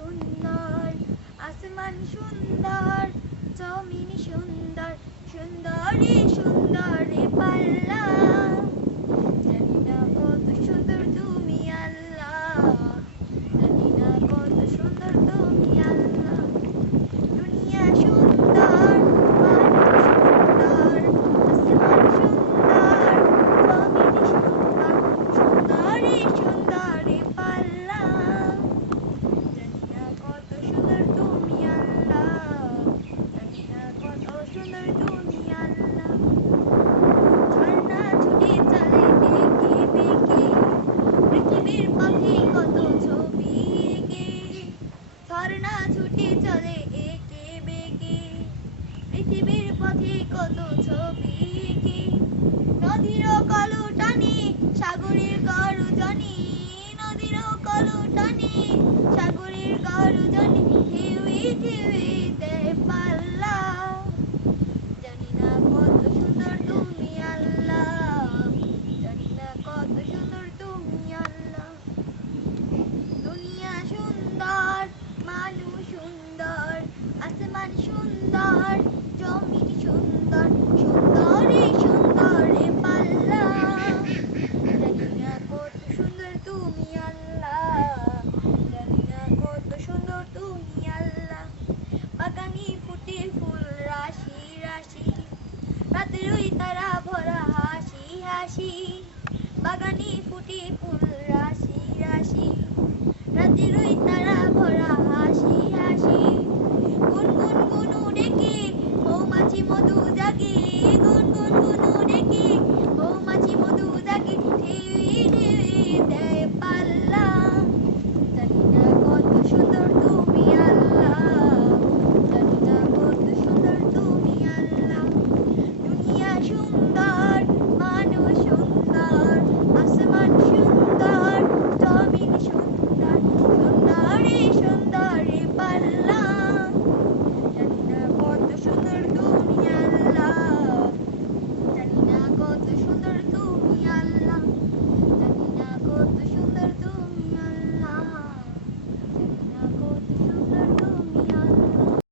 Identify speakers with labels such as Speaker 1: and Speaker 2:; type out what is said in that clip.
Speaker 1: সুন্দর আসমান সুন্দর জমিন সুন্দর সুন্দরী সুন্দরী পাল্লা জানি না কত সুন্দর তুমি আল্লাহ জানি না কত সুন্দর তুমি আল্লাহ দুনিয়া সুন্দর মানুষ সুন্দর আসমান সুন্দর জমিন সুন্দর সুন্দরী সুন্দরী পাল্লা জানি না কত সুন্দর তুমি আল্লাহ জানি না কত সুন্দর তুমি আল্লাহ ঝর্ণা ছুটে চলে এঁকে বেঁকে পৃথিবীর পাখি কত ছবি এঁকে ঝর্ণা ছুটে চলে একে বেকে। পৃথিবীর পথে কত ছবি এঁকে। নদীর কলু টানে, সাগরের গরজনে। নদীর কলু টানে, সাগরের সুন্দর জমি সুন্দর সুন্দর সুন্দরে সুন্দরে পাল্লা। জানি না কত সুন্দর তুমি আল্লা জানি না কত সুন্দর তুমি আল্লাহ। বাগানে ফুটে ফুল, রাশি রাশি। রাতের ওই তারা ভরা হাসি হাসি। বাগানে ফুটে ফুল, রাশি রাশি। রাতের ওই তারা